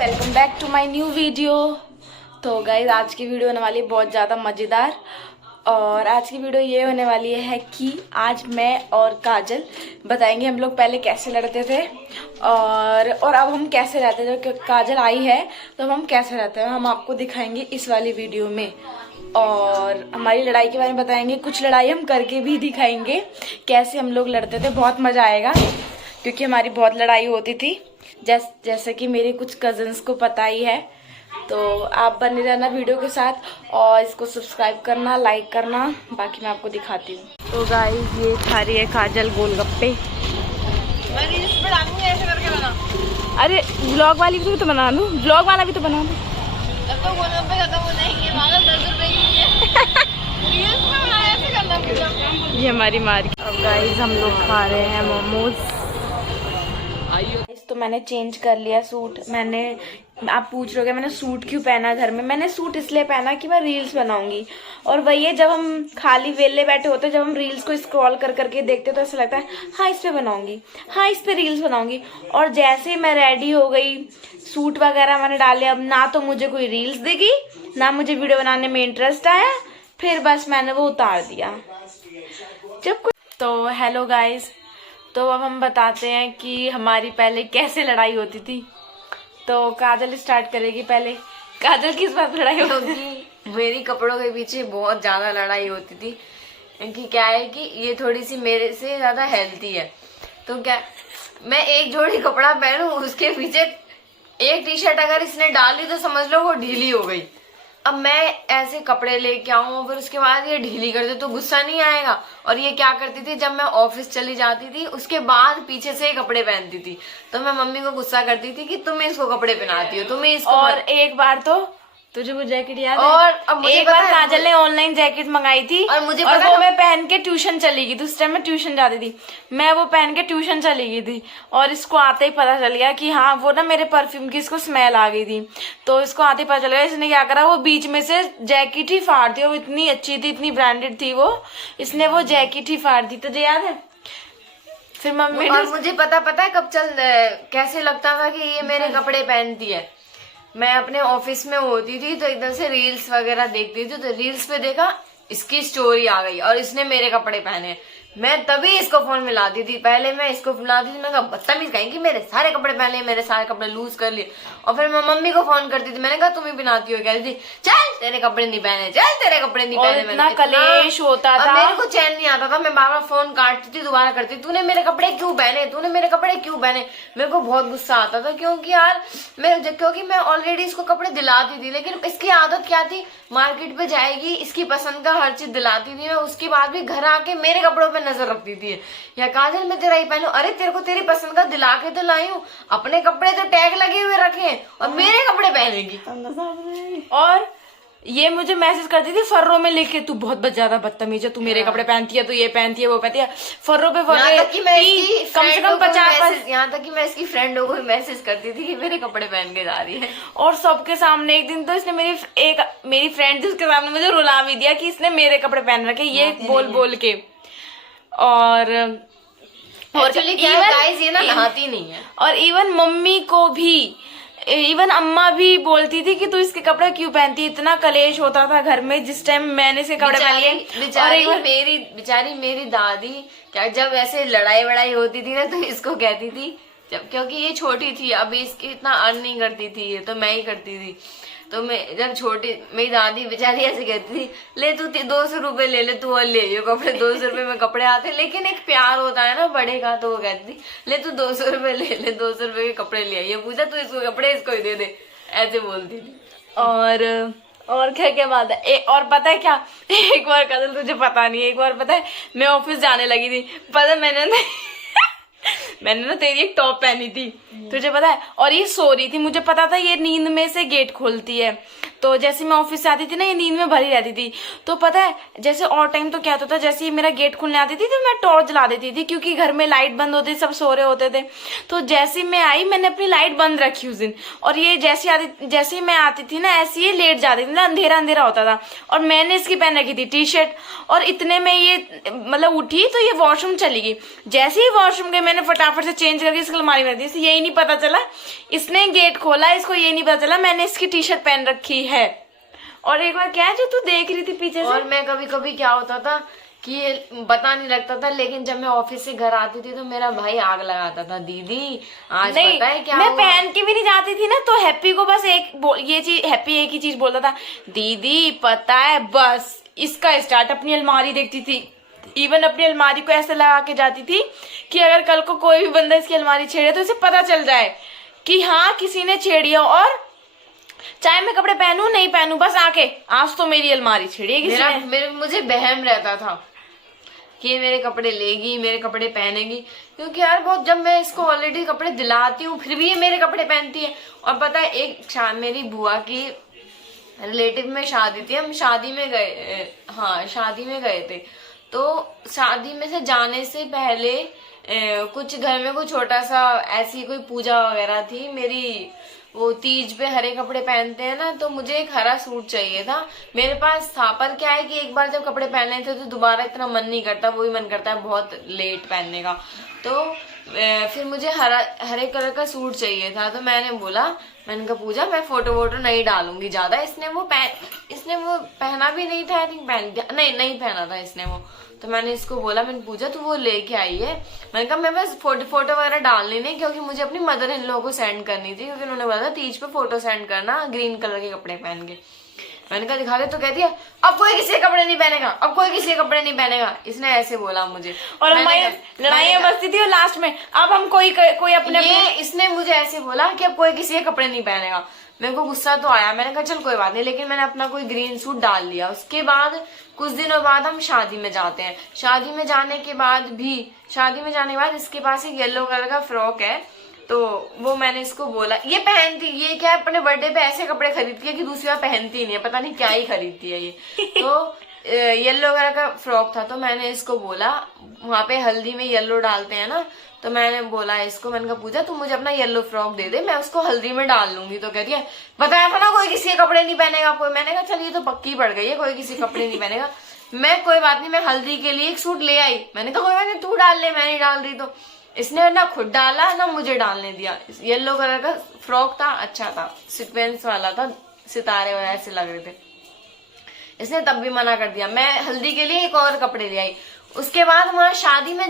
Welcome back to my new video. तो guys आज की वीडियो होने वाली है बहुत ज़्यादा मज़ेदार। और आज की वीडियो ये होने वाली है कि आज मैं और काजल बताएंगे हम लोग पहले कैसे लड़ते थे और अब हम कैसे रहते हैं। जब काजल आई है तो हम कैसे रहते हैं हम आपको दिखाएंगे इस वाली वीडियो में। और हमारी लड़ाई के बारे में बताएंगे, कुछ लड़ाई हम करके भी दिखाएंगे कैसे हम लोग लड़ते थे। बहुत मज़ा आएगा क्योंकि हमारी बहुत लड़ाई होती थी, जैसे कि मेरे कुछ कजन्स को पता ही है। तो आप बने रहना वीडियो के साथ और इसको सब्सक्राइब करना, लाइक करना। बाकी मैं आपको दिखाती हूँ। तो गाइस ये खा रही है काजल गोलगप्पे। अरे व्लॉग वाली भी तो बना लूँ, व्लॉग वाला भी तो बना लूँ। ये हमारी मार्केट। अब गाइस हम लोग खा रहे हैं मोमोज। तो मैंने चेंज कर लिया सूट। आप पूछ रहे हो मैंने सूट क्यों पहना घर में। मैंने सूट इसलिए पहना कि मैं रील्स बनाऊंगी। और वही है, जब हम खाली वेले बैठे होते हैं, जब हम रील्स को स्क्रॉल कर करके देखते तो ऐसा लगता है हाँ इस पे बनाऊंगी, हाँ इस पे रील्स बनाऊंगी। और जैसे ही मैं रेडी हो गई, सूट वगैरह मैंने डाले, अब ना तो मुझे कोई रील्स दिखी, ना मुझे वीडियो बनाने में इंटरेस्ट आया। फिर बस मैंने वो उतार दिया। तो हेलो गाइज, तो अब हम बताते हैं कि हमारी पहले कैसे लड़ाई होती थी। तो काजल स्टार्ट करेगी पहले। काजल किस बात लड़ाई होगी? मेरी कपड़ों के पीछे बहुत ज्यादा लड़ाई होती थी। क्योंकि क्या है कि ये थोड़ी सी मेरे से ज्यादा हेल्थी है, तो क्या मैं एक जोड़ी कपड़ा पहनूं, उसके पीछे एक टी शर्ट अगर इसने डाली तो समझ लो वो ढीली हो गई। अब मैं ऐसे कपड़े लेके आऊं फिर उसके बाद ये ढीली कर दे तो गुस्सा नहीं आएगा। और ये क्या करती थी, जब मैं ऑफिस चली जाती थी उसके बाद पीछे से कपड़े पहनती थी, तो मैं मम्मी को गुस्सा करती थी कि तुम इसको कपड़े पहनाती हो, तुम्हें इसको। और एक बार तो तुझे वो जैकेट याद है? और अब मुझे एक बार काजल ने ऑनलाइन जैकेट मंगाई थी और मुझे और वो मैं पहन के ट्यूशन चली गई थी। उस टाइम मैं ट्यूशन जाती थी, मैं वो पहन के ट्यूशन चली गई थी। और इसको आते ही पता चल गया कि हाँ वो ना मेरे परफ्यूम की इसको स्मेल आ गई थी। तो इसको आते ही पता चल गया। इसने क्या करा, वो बीच में से जैकेट ही फाड़ दी। वो इतनी अच्छी थी, इतनी ब्रांडेड थी वो, इसने वो जैकेट ही फाड़ दी। तुझे याद है? फिर मम्मी और मुझे पता है कब कैसे लगता था कि ये मेरे कपड़े पहनती है। मैं अपने ऑफिस में होती थी तो इधर से रील्स वगैरह देखती थी, तो रील्स पे देखा इसकी स्टोरी आ गई और इसने मेरे कपड़े पहने। मैं तभी इसको फोन मिलाती थी। पहले मैं इसको मिलाती थी, मैं कहा बदतमीज कहेंगी, मेरे सारे कपड़े पहने, मेरे सारे कपड़े लूज कर लिए। और फिर मैं मम्मी को फोन करती थी, मैंने कहा तुम ही बनाती हो? कहती थी चल तेरे कपड़े नहीं पहने, चल तेरे कपड़े नहीं पहने। इतना कलेश होता था, मेरे को चैन नहीं आता था। मैं बार बार फोन काटती थी, दोबारा करती, तूने मेरे कपड़े क्यों पहने, तूने मेरे कपड़े क्यों पहने। मेरे को बहुत गुस्सा आता था क्योंकि यार क्योंकि मैं ऑलरेडी इसको कपड़े दिलाती थी, लेकिन इसकी आदत क्या थी, मार्केट पे जाएगी, इसकी पसंद का हर चीज दिलाती थी मैं, उसके बाद भी घर आके मेरे कपड़ों पे नजर रखती थी। या काजल मैं तेरा ही पहनू, अरे तेरे को तेरी पसंद का दिला के तो लाई हूँ, अपने कपड़े तो टैग लगे हुए रखे और मेरे कपड़े पहनेगी। और ये मुझे मैसेज करती थी फर्रो में लिख के, तू बहुत ज्यादा बदतमीज है, तू मेरे कपड़े पहनती है, तू ये पहनती है, वो पहनती है, फर्रो पे फर्रो। कम से कम 50, यहाँ तक कि मैं इसकी फ्रेंडों को भी मैसेज करती थी कि मेरे कपड़े पहन के जा रही है। और सबके सामने एक दिन तो इसने मेरी फ्रेंड थी, उसके सामने मुझे रुला भी दिया कि इसने मेरे कपड़े पहन रखे, ये बोल के। और ये ना नहाती नहीं है। और इवन मम्मी को भी, इवन अम्मा भी बोलती थी कि तू इसके कपड़े क्यों पहनती है। इतना कलेश होता था घर में जिस टाइम मैंने इसके कपड़े पहने। बेचारी मेरी दादी क्या, जब ऐसे लड़ाई वड़ाई होती थी ना तो इसको कहती थी, क्योंकि ये छोटी थी, अभी इसकी इतना अर्न नहीं करती थी, तो मैं ही करती थी। तो मैं जब छोटी, मेरी दादी बेचारी ऐसे कहती थी, ले तू 200 रुपए ले ले, तू और ले लियो कपड़े, 200 रुपए में कपड़े आते। लेकिन एक प्यार होता है ना बड़े का, तो वो कहती थी ले तू 200 रुपए ले ले, 200 रुपए के कपड़े ले आइए। पूछा तू इसको कपड़े इसको ही दे दे, ऐसे बोलती थी। और क्या बात है। और पता है क्या, एक बार कदल तुझे पता नहीं, एक बार पता है मैं ऑफिस जाने लगी थी, पता मैंने ना तेरी एक टॉप पहनी थी, तुझे पता है। और ये सो रही थी, मुझे पता था ये नींद में से गेट खोलती है, तो जैसे मैं ऑफिस से आती थी ना ये नींद में भरी रहती थी। तो पता है जैसे और टाइम तो क्या होता था, जैसे ही मेरा गेट खुलने आती थी तो मैं टॉर्च जला देती थी, क्योंकि घर में लाइट बंद होती थी, सब सो रहे होते थे। तो जैसे ही मैं आई, मैंने अपनी लाइट बंद रखी उस दिन, और ये जैसे ही मैं आती थी ना ऐसे ही लेट जाती थी ना, अंधेरा अंधेरा होता था। और मैंने इसकी पहन रखी थी टी शर्ट, और इतने में ये मतलब उठी तो ये वॉशरूम चली गई। जैसे ही वॉशरूम गई मैंने फटाफट फटाफट से चेंज करके इसको अलमारी में रख दी। इसे यही नहीं पता चला, इसने गेट खोला, इसको ये नहीं पता चला मैंने इसकी टी शर्ट पहन रखी है। और एक बार क्या है जो तू देख रही थी पीछे से? और मैं कभी कभी क्या होता था कि ये पता नहीं लगता था, लेकिन जब मैं ऑफिस से घर आती थी तो मेरा भाई आग लगाता था, दीदी आज नहीं, पता है क्या मैं हुआ? पहन के भी नहीं जाती थी ना, तो हैप्पी को बस ये चीज, हैप्पी एक ही चीज बोलता था, दीदी पता है, बस इसका स्टार्ट। अपनी अलमारी देखती थी, इवन अपनी अलमारी को ऐसे लगा के जाती थी कि अगर कल को कोई भी बंदा इसकी अलमारी छेड़े तो इसे पता चल जाए कि हाँ किसी ने छेड़ी है। और चाहे मैं कपड़े पहनूं नहीं पहनूं, बस आके आज तो मेरी अलमारी छेड़ी है किसी ने। मुझे वहम रहता था कि ये मेरे कपड़े लेगी, मेरे कपड़े पहनेगी, क्योंकि यार बहुत, जब मैं इसको ऑलरेडी कपड़े दिलाती हूँ फिर भी ये मेरे कपड़े पहनती है। और पता है एक मेरी बुआ की रिलेटिव में शादी थी, हम शादी में गए, हाँ शादी में गए थे। तो शादी में से जाने से पहले कुछ घर में कोई छोटा सा ऐसी कोई पूजा वगैरह थी। मेरी वो तीज पे हरे कपड़े पहनते हैं ना, तो मुझे एक हरा सूट चाहिए था, मेरे पास था। पर क्या है कि एक बार जब कपड़े पहने थे तो दोबारा इतना मन नहीं करता, वही मन करता है बहुत लेट पहनने का। तो फिर मुझे हरे कलर का सूट चाहिए था। तो मैंने कहा पूजा मैं फोटो वोटो नहीं डालूंगी ज्यादा। इसने वो पहना भी नहीं था, आई थिंक नहीं पहना था इसने वो। तो मैंने इसको बोला, मैंने पूजा तू वो लेके आई है? मैंने कहा मैं बस फोटो वगैरह डालनी नहीं, क्योंकि मुझे अपनी मदर इन लॉ को सेंड करनी थी, क्योंकि उन्होंने बोला था तीज पे फोटो सेंड करना ग्रीन कलर के कपड़े पहन के। मैंने कहा दिखा दे, तो कहती है अब कोई किसी के कपड़े नहीं पहनेगा, अब कोई किसी के कपड़े नहीं पहनेगा। इसने ऐसे बोला मुझे, और हमारी लड़ाइयां बचती थी। और लास्ट में अब हम कोई अपने इसने मुझे ऐसे बोला कि अब कोई किसी के कपड़े नहीं पहनेगा। मेरे को गुस्सा तो आया, मैंने कहा चल कोई बात नहीं, लेकिन मैंने अपना कोई ग्रीन सूट डाल लिया। उसके बाद कुछ दिनों बाद हम शादी में जाते हैं। शादी में जाने के बाद इसके पास एक येलो कलर का फ्रॉक है, तो वो मैंने इसको बोला ये पहनती, ये क्या अपने बर्थडे पे ऐसे कपड़े खरीदती है कि दूसरी बार पहनती नहीं है, पता नहीं क्या ही खरीदती है ये। तो येलो कलर का फ्रॉक था, तो मैंने इसको बोला, वहां पे हल्दी में येलो डालते हैं ना, तो मैंने बोला इसको, मैंने कहा पूजा तू मुझे अपना येलो फ्रॉक दे दे, मैं उसको हल्दी में डाल लूंगी। तो कहती है बताया था ना कोई किसी के कपड़े नहीं पहनेगा कोई। मैंने कहा चल ये तो पक्की पड़ गई है, कोई किसी के कपड़े नहीं पहनेगा। मैं कोई बात नहीं, मैं हल्दी के लिए एक सूट ले आई। मैंने कहा कोई बात नहीं तू डाल ले, मैं नहीं डाल रही। तो इसने ना खुद डाला ना मुझे डालने दिया। येलो कलर का फ्रॉक था, अच्छा था, सिक्वेंस वाला था, सितारे वगैरह ऐसे लग रहे थे। इसने तब भी मना कर दिया। मैं हल्दी के लिए एक और कपड़े ले आई। उसके बाद वहां शादी में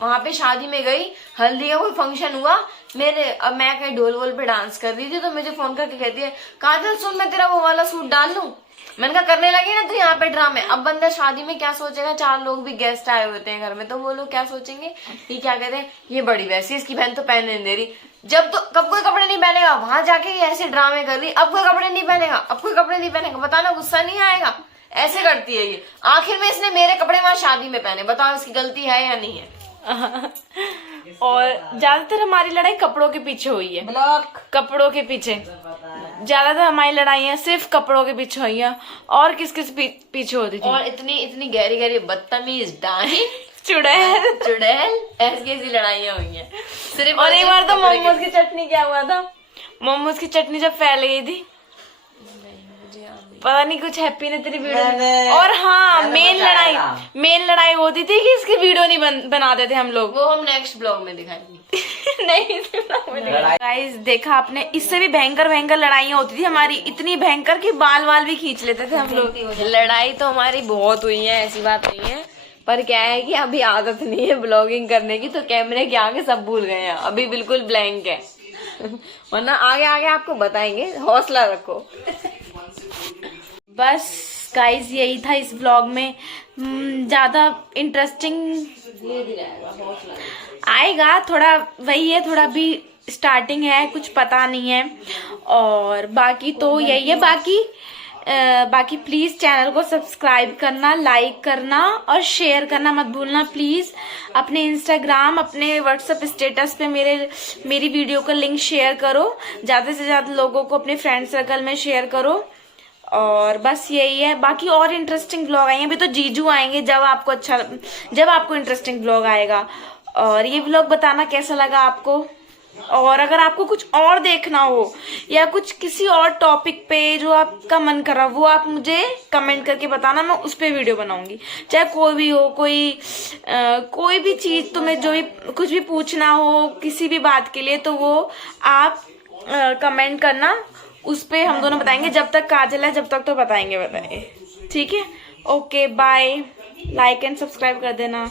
वहां पे शादी में गई, हल्दी का कोई फंक्शन हुआ, अब मैं कहीं ढोल वोल पे डांस कर रही थी, तो मुझे फोन करके कहती है काजल सुन मैं तेरा वो वाला सूट डाल लूं। मैंने कहा करने लगी ना तो यहाँ पे ड्रामे। अब बंदा शादी में क्या सोचेगा, 4 लोग भी गेस्ट आए होते हैं घर में, तो वो लोग क्या सोचेंगे, ये क्या कहते हैं ये बड़ी वैसी, इसकी बहन तो पहनने नहीं दे रही। जब तो कब कोई कपड़े नहीं पहनेगा, वहां जाके ये ऐसे ड्रामे कर रही, अब कोई कपड़े नहीं पहनेगा, अब कोई कपड़े नहीं पहनेगा, बताना गुस्सा नहीं आएगा? ऐसे करती है ये। आखिर में इसने मेरे कपड़े वहां शादी में पहने, बताओ इसकी गलती है या नहीं है? और ज्यादातर हमारी लड़ाई कपड़ों के पीछे हुई है, कपड़ों के पीछे ज्यादातर हमारी लड़ाइयाँ सिर्फ कपड़ों के पीछे हुई है। और किस पीछे होती थी? और इतनी गहरी गहरी बदतमीज डाही चुड़ैल ऐसी लड़ाइयाँ हुई हैं सिर्फ। और एक बार तो मोमोज की चटनी क्या हुआ था, मोमोज की चटनी जब फैल गई थी, पता नहीं कुछ हैप्पी ने तेरी वीडियो। और हाँ मेन लड़ाई होती थी कि इसकी वीडियो नहीं बनाते थे हम लोग, वो हम नेक्स्ट ब्लॉग में दिखाएंगे। नहीं गाइस देखा आपने, इससे भी भयंकर लड़ाइयाँ होती थी हमारी, इतनी भयंकर कि बाल भी खींच लेते थे हम लोग। लड़ाई तो हमारी बहुत हुई है, ऐसी बात नहीं है, पर क्या है कि अभी आदत नहीं है ब्लॉगिंग करने की, तो कैमरे के आगे सब भूल गए हैं, अभी बिल्कुल ब्लैंक है। वरना आगे आपको बताएंगे, हौसला रखो। बस गाइस यही था इस व्लॉग में, ज्यादा इंटरेस्टिंग आएगा, थोड़ा वही है, थोड़ा भी स्टार्टिंग है, कुछ पता नहीं है। और बाकी तो यही है, बाकी प्लीज चैनल को सब्सक्राइब करना, लाइक करना और शेयर करना मत भूलना प्लीज। अपने इंस्टाग्राम, अपने व्हाट्सएप स्टेटस पे मेरी वीडियो का लिंक शेयर करो, ज्यादा से ज्यादा लोगों को अपने फ्रेंड सर्कल में शेयर करो। और बस यही है, बाकी और इंटरेस्टिंग ब्लॉग आएंगे। अभी तो जीजू आएंगे, जब आपको इंटरेस्टिंग ब्लॉग आएगा। और ये ब्लॉग बताना कैसा लगा आपको। और अगर आपको कुछ और देखना हो या कुछ किसी और टॉपिक पे जो आपका मन कर रहा हो वो आप मुझे कमेंट करके बताना, मैं उस पे वीडियो बनाऊंगी। चाहे कोई भी हो, कोई भी चीज तुम्हें जो भी कुछ भी पूछना हो किसी भी बात के लिए, तो वो आप कमेंट करना, उस पे हम दोनों बताएंगे। जब तक काजल है जब तक तो बताएंगे। ठीक है, okay bye, like and subscribe कर देना।